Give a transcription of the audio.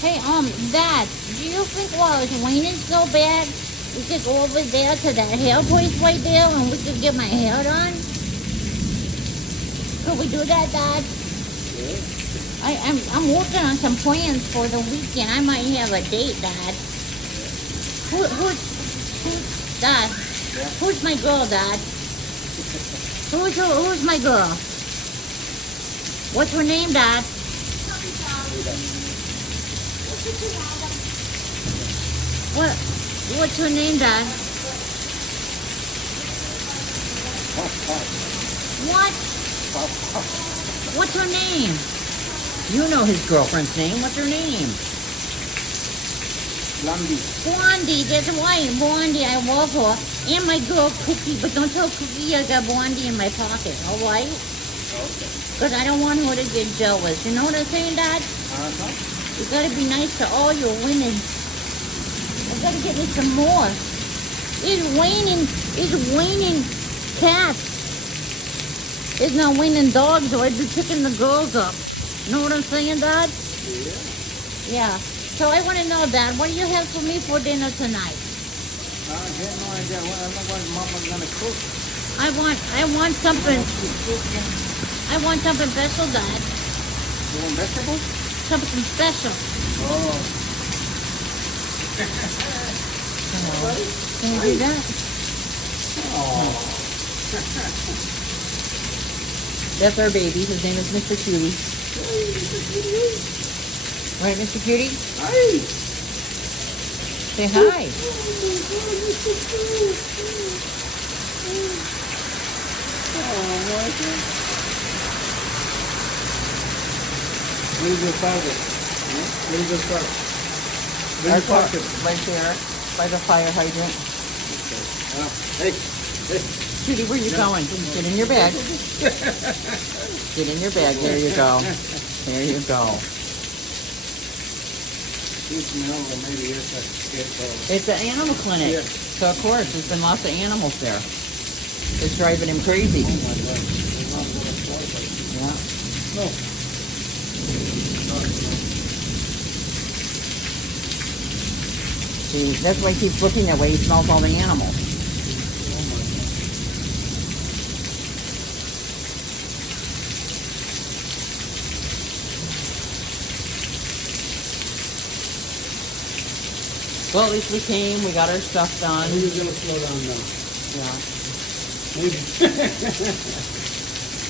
Hey, Dad, do you think while it's raining so bad, we could go over there to that hair place right there and we could get my hair done? Could we do that, Dad? Yeah. I'm working on some plans for the weekend. I might have a date, Dad. Who's Dad? Yeah. Who's my girl, Dad? Who's my girl? What's her name, Dad? What? What's her name, Dad? What? What's her name? You know his girlfriend's name. What's her name? Blondie. Blondie. That's right, Blondie. I love her. And my girl Cookie. But don't tell Cookie I got Blondie in my pocket. All right? Okay. Because I don't want her to get jealous. You know what I'm saying, Dad? Uh-huh. You gotta be nice to all your women. I gotta get me some more. It's raining cats. It's not raining dogs, or I'd be picking the girls up. You know what I'm saying, Dad? Yeah. Yeah. So I want to know, Dad, what do you have for me for dinner tonight? I have no idea. I don't know what Mama's gonna cook. I want something. She's cooking. I want something special, Dad. You want vegetables? Something special. Oh. Can you do that? Oh. That's our baby. His name is Mr. Cutie. Right, Mr. Cutie? Hi. Say hi. Oh, Michael. Where's your father? Where's your father? Where's your father? Right there, by the fire hydrant. Hey. Cutie, where you going? Get in your bag. Get in your bag. There you go. There you go. Maybe It's an animal clinic. Yeah. So, of course, there's been lots of animals there. It's driving him crazy. Oh my God. Yeah. No. See, that's why he keeps looking that way. He smells all the animals. Well, at least we came. We got our stuff done. Maybe you're gonna slow down now. Yeah. Maybe.